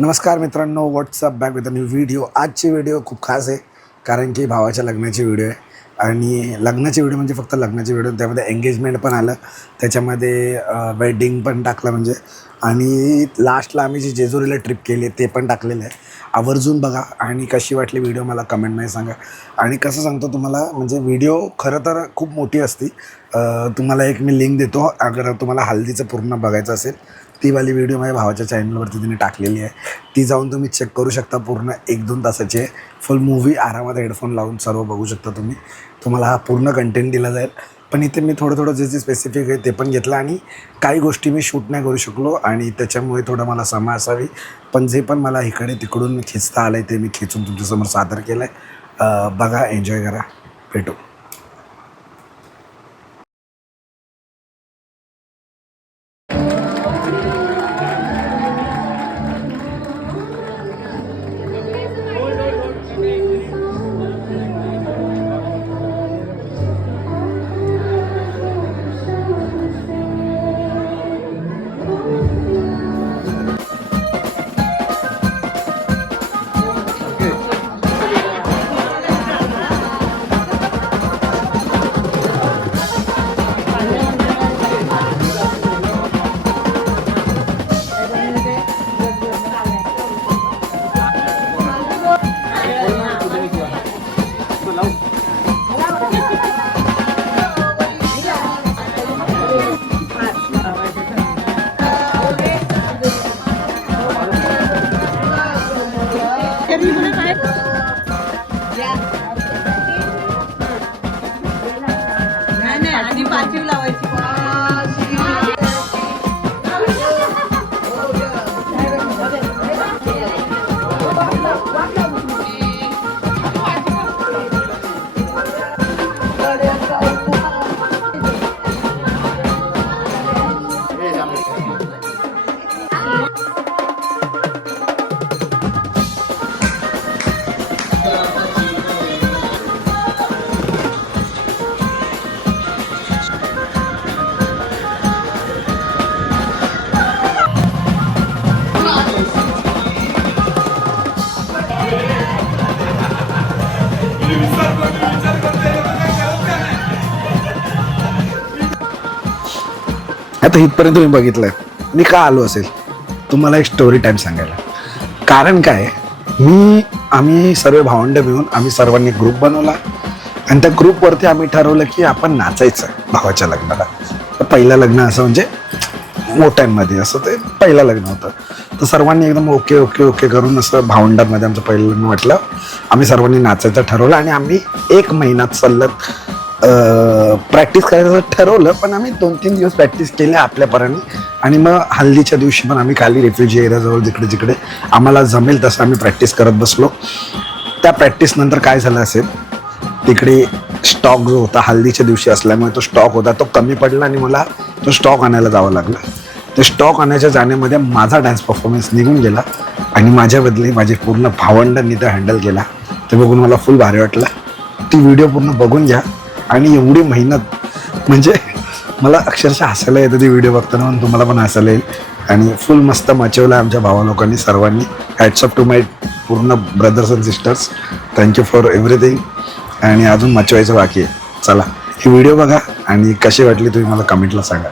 नमस्कार मित्रांनो, WhatsApp back with a new video. आजची व्हिडिओ खूप खास आहे कारण की भावाच्या लग्नाची व्हिडिओ आहे. आणि लग्नाची व्हिडिओ म्हणजे फक्त लग्नाची व्हिडिओ, त्यामध्ये एंगेजमेंट पण आलं, त्याच्यामध्ये वेडिंग पण टाकलं म्हणजे. आणि लास्टला आम्ही जी जेजुरीला ट्रिप केली ते पण टाकलेलं आहे. आवर्जून बघा आणि कशी वाटली व्हिडिओ मला कमेंटमध्ये सांगा. आणि कसं सांगतो तुम्हाला, म्हणजे व्हिडिओ खरं तर खूप मोठी असती. तुम्हाला एक मी लिंक देतो, अगर तुम्हाला हल्दीचं पूर्ण बघायचं असेल. ती वाली व्हिडिओ माझ्या भावाच्या चॅनलवरती तिने टाकलेली आहे. ती जाऊन तुम्ही चेक करू शकता. पूर्ण 1-2 तासाची आहे. फुल मूव्ही आरामात हेडफोन लावून सर्व बघू शकता तुम्ही. तुम्हाला हा पूर्ण कंटेंट दिला जाईल. पण इथे मी थोडं जे स्पेसिफिक आहे ते पण घेतलं आणि काही गोष्टी मी शूट नाही करू शकलो आणि त्याच्यामुळे थोडं मला क्षमा असावी. पण जे पण मला इकडे तिकडून खिचता आलं आहे ते मी खिचून तुमच्यासमोर सादर केलं आहे. बघा, एन्जॉय करा. भेटू. आधी पाचवी लावायची. आता इथपर्यंत तुम्ही बघितलं मी का आलो असेल, तुम्हाला एक स्टोरी टाईम सांगायला. कारण काय, आम्ही सर्व भावंड मिळून आम्ही सर्वांनी ग्रुप बनवला आणि त्या ग्रुपवरती आम्ही ठरवलं की आपण नाचायचं भावाच्या लग्नाला. तर पहिलं लग्न असं म्हणजे मोठ्यांमध्ये असं ते पहिलं लग्न होतं. तर सर्वांनी एकदम ओके ओके ओके करून असं भावंडांमध्ये आमचं पहिलं लग्न म्हटलं. आम्ही सर्वांनी नाचायचं ठरवलं आणि आम्ही 1 महिना सलग प्रॅक्टिस करायचं ठरवलं. पण आम्ही 2-3 दिवस प्रॅक्टिस केल्या आपल्यापराने. आणि मग हल्दीच्या दिवशी पण आम्ही खाली रेफ्युजी एरियाजवळ जिकडे जिकडे आम्हाला जमेल तसं आम्ही प्रॅक्टिस करत बसलो. त्या प्रॅक्टिसनंतर काय झालं असेल, तिकडे स्टॉक जो होता हल्दीच्या दिवशी असल्यामुळे तो स्टॉक होता तो कमी पडला आणि मला तो स्टॉक आणायला जावं लागलं. ते स्टॉक आणायच्या जाण्यामध्ये माझा डान्स परफॉर्मन्स निघून गेला आणि माझ्या बदली माझे पूर्ण भावंडांनी ते हँडल केला. ते बघून मला फुल भारी वाटलं. ती व्हिडिओ पूर्ण बघून घ्या. आणि एवढी मेहनत म्हणजे मला अक्षरशः हसायला येतं ती व्हिडिओ बघताना, म्हणून तुम्हाला पण हसायला येईल. आणि फुल मस्त मचवलं आमच्या भावा लोकांनी सर्वांनी. हॅट्स ऑफ टू माय पूर्ण brothers and sisters. Thank you for everything. आणि अजून मचवायचं बाकी आहे. चला, ही व्हिडिओ बघा आणि कशी वाटली तुम्ही मला कमेंटला सांगा.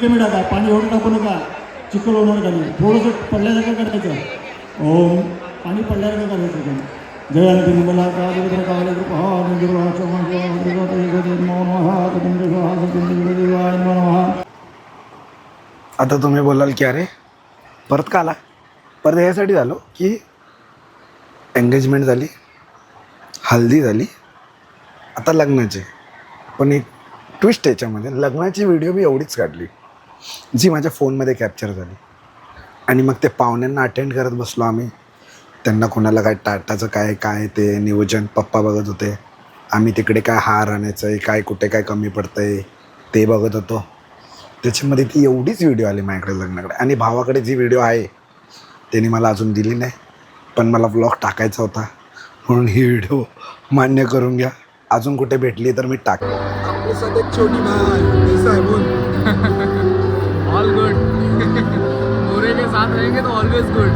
कमी टाका, पाणी एवढं टाकू नका, चिखल होणार खाली, थोडंसं पडल्यासारखं करायचं. ओम पाणी पडल्यासारखं करायचं पण. जय अंती मंगला काले काले आता तुम्ही बोलाल की अरे परत का आला. परत यासाठी झालो की एंगेजमेंट झाली, हल्दी झाली, आता लग्नाची. पण एक ट्विस्ट याच्यामध्ये, लग्नाची व्हिडिओ मी एवढीच काढली जी माझ्या फोनमध्ये कॅप्चर झाली. आणि मग ते पाहुण्यांना अटेंड करत बसलो आम्ही. त्यांना कोणाला काय ताटाचं काय काय ते नियोजन पप्पा बघत होते. आम्ही तिकडे काय हार आणायचं आहे, काय कुठे काय कमी पडतं आहे ते बघत होतो. त्याच्यामध्ये ती एवढीच व्हिडिओ आली माझ्याकडे लग्नाकडे. आणि भावाकडे जी व्हिडिओ आहे त्यांनी मला अजून दिली नाही, पण मला व्लॉग टाकायचा होता म्हणून ही व्हिडिओ मान्य करून घ्या. अजून कुठे भेटली तर मी टाक. आपली सध्या छोटी ऑल गुड. मोरे के साथ रहेंगे तो ऑलवेज गुड.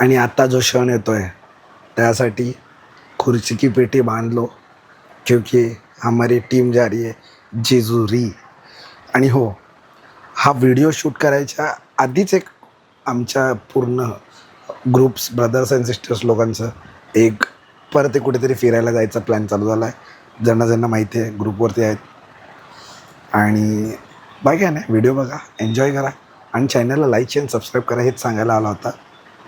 आणि आता जो क्षण येतो आहे त्यासाठी खुर्ची की पेटी बांध लो, क्योंकि हमारी टीम जा रही है जेजुरी. आणि हो, हा व्हिडिओ शूट करायच्या आधीच एक आमच्या पूर्ण ग्रुप्स ब्रदर्स अँड सिस्टर्स लोकांचं एक परत एक कुठेतरी फिरायला जायचा प्लॅन चालू झाला आहे. ज्यांना माहिती आहे ग्रुपवरती आहेत. आणि बाकी काय नाही, व्हिडिओ बघा, एन्जॉय करा आणि चॅनलला लाईक आणि सबस्क्राईब करा हेच सांगायला आला होता.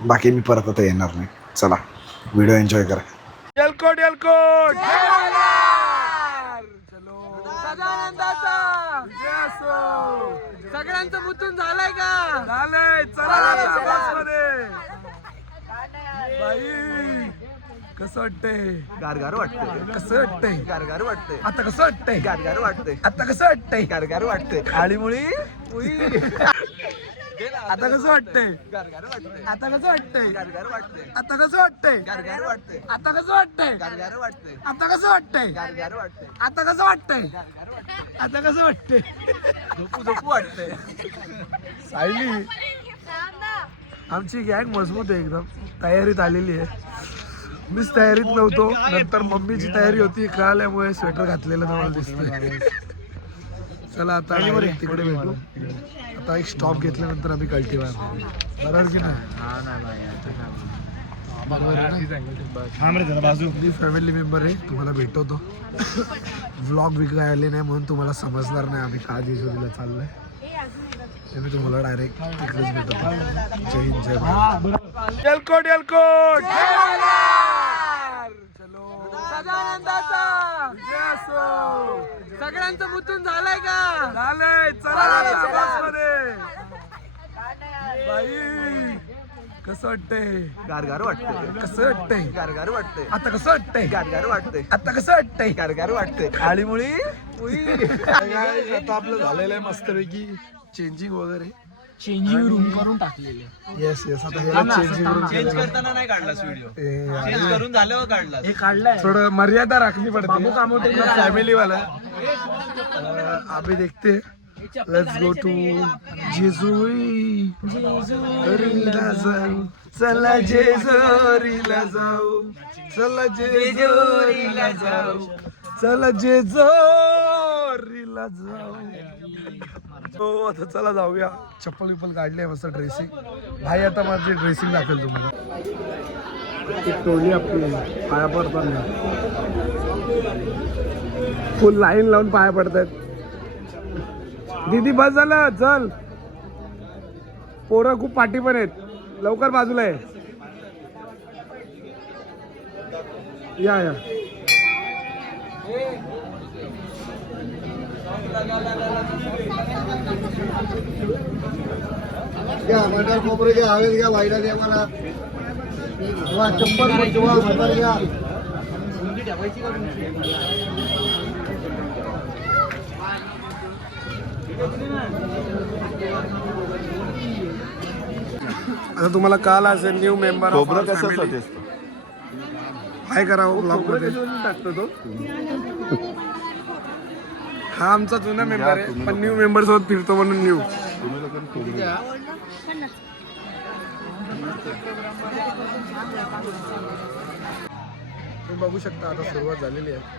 बाकी मी परत आता येणार नाही. चला व्हिडिओ एन्जॉय करा. एलकोट एलकोट सगळ्यांचं मुतून झालंय का? झालंय. चला बाई, कसं वाटतंय? गारगार वाटतंय. कसं वाटतंय? गारगार वाटतंय. आता कसं वाटतंय? गारगार वाटतंय. आता कसं वाटतंय? गारगार वाटतंय. काळीमुळी आता कसं वाटतंय? गारगार वाटतंय. आता कसं वाटतंय? गारगार वाटतंय. आता कसं वाटतंय? गारगार वाटतंय. आता कसं वाटतंय? गारगार वाटतंय. आता कसं वाटतंय? गारगार वाटतंय. आता कसं वाटतंय? आता कसं वाटतंय? झोपू वाटतंय. सायली, आमची गॅंग मजबूत आहे एकदम, तयारीत आलेली आहे. मीच तयारीत नव्हतो, नंतर मम्मीची तयारी होती, कळाल्यामुळे स्वेटर घातलेलं मला दिसतंय. चला आता तिकडे भेटू. आता एक स्टॉप घेतल्यानंतर आम्ही कल्टिवा बरोबर की नाही? मी फॅमिली मेंबर आहे, तुम्हाला भेटवतो. व्लॉग विकाय आले नाही म्हणून तुम्हाला समजणार नाही आम्ही का जेजुरीला चाललोय. ते मी तुम्हाला डायरेक्ट तिकडेच भेटवतो. जय हिंद, जय भारत. एलकोट एलकोट. सगळ्यांचं मुतून झालंय का? झालंय. चला बाई, कसं वाटतंय? गारगार वाटतंय. कसं वाटतंय? गारगार वाटतंय. आता कसं वाटतंय? गारगार वाटतंय. आता कसं वाटतंय? गारगार वाटतंय. काळीमुळी आता आपलं झालेलं आहे मस्तपैकी चेंजिंग वगैरे. चेंजिंग रूम करून टाकलेले. Yes yes. आता ह्याला चेंजिंग रूम चेंज करताना नाही काढलास व्हिडिओ, चेंज करून झाल्यावर काढलास. हे काढलाय, थोडं मर्यादा राखली पडते. बाबू कामोटे फॅमिली वाला. अभी देखते, लेट्स गो टू जेजुरी. जेजुरीला जाऊ, चला जेजुरीला जाऊ, चला जेजुरीला जाऊ, चला जेजुरीला जाऊ. हो आता चला जाऊया. चप्पल विप्पल काढले, मस्त ड्रेसिंग. भाई आता माझी ड्रेसिंग दाखवेल तुम्हाला. एक टोळी आपली पाया पडतात, फुल लाईन लावून पाया पडतात. दीदी बस झालं, चल. पोरं खूप पाठी पण आहेत, लवकर बाजूला आहे. या घ्या मटर कोपरे घ्या हवेत घ्या वाईला द्या मला चप्पल मटर घ्या आता तुम्हाला काल असेल न्यू मेंबर खोबरं कशासाठी असतं? काय करावं ब्लॉग मध्ये टाकतो तो हा आमचा जुना मेंबर आहे पण न्यू मेंबर सोबत फिरतो म्हणून न्यू तुम्ही लोकांनी खोबरं तुम्ही बघू शकता आता सुरुवात झालेली आहे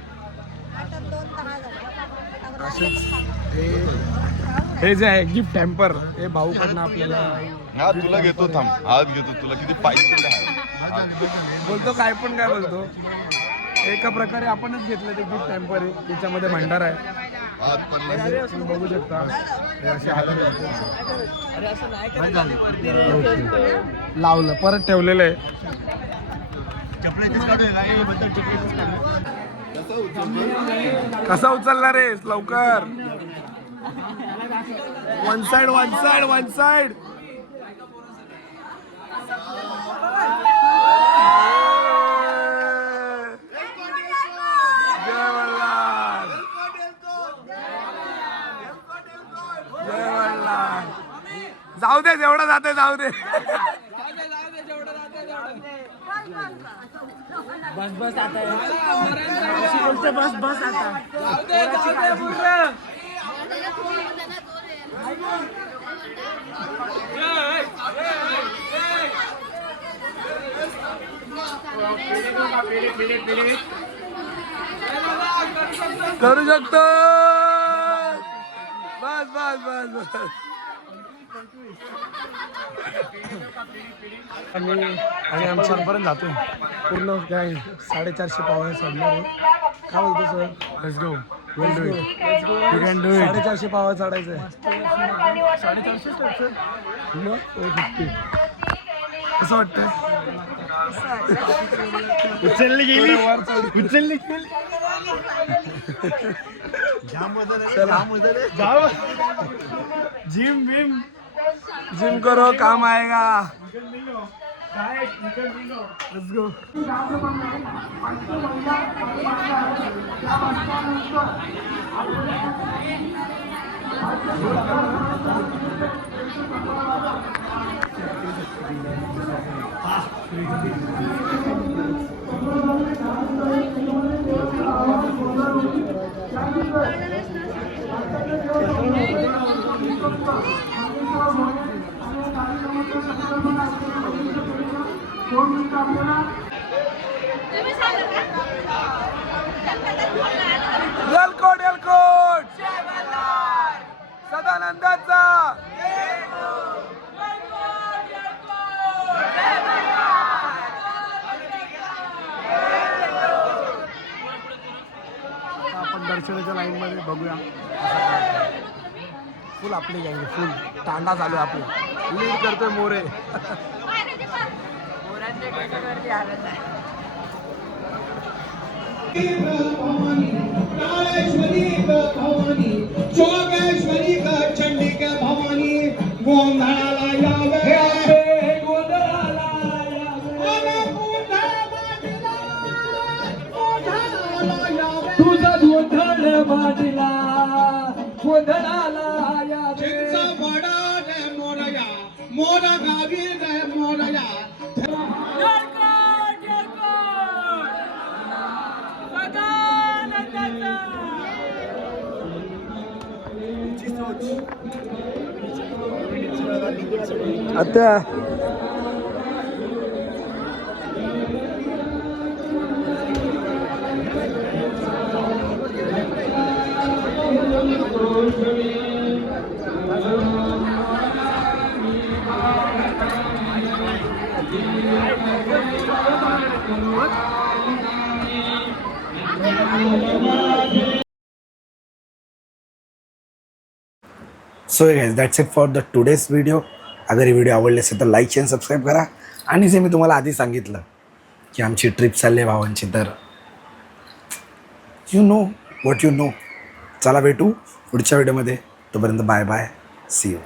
असेच हे जे आहे गिफ्ट टॅम्पर हे भाऊकडनं आपल्याला हा तुला घेतो थांब आज घेतो तुला किती पाहिजे तेवढे हात. बोलतो काय पण काय बोलतो एका प्रकारे आपणच घेतलं ते गिफ्ट टॅम्पर आहे त्याच्यामध्ये भंडार आहे हात पडला तुम्ही बघू शकता हे असे हातात लावलं परत ठेवलेलं आहे कसा उचलणार रे लवकर one side one side one side जय मल्हार जय मल्हार जाऊ दे जेवढं जाते जाऊ दे करू शकतो बस बस बस बस आणि आमच्या पर्यंत जातोय पूर्ण काय 450 पावणे चढणार आहे काय बोलतो sir let's go will do it you can do it 450 पावणे चढायचं आहे 450 मग 50 कसं वाटतंय उचलली गेली उचलली गेली जिम विम जिम करो काम आएगा लेट्स गो एलकोट एलकोट सदानंदाचा आपण दर्शनाच्या लाईन मध्ये बघूया फुल आपली गँग फुल तांडा चालू आहे आपला लीड करतोय मोरे कालेश्वरी भवानी जोगेश्वरी चंडिका भवानी गोंधळाला यावे गोंधळाला यावे तुझा गोंधळ बाजला गोंधळाला यावे चिंचा बडा रे मोरया मोरा गावी रे मोरया आता so guys that's it for the today's video. अगर ही व्हिडिओ आवडली असेल तर लाईक आणि सबस्क्राईब करा. आणि जे मी तुम्हाला आधी सांगितलं की आमची ट्रिप चालली आहे भावांची, तर you know what you know. चला भेटू पुढच्या व्हिडिओमध्ये. तोपर्यंत बाय बाय, सी यू.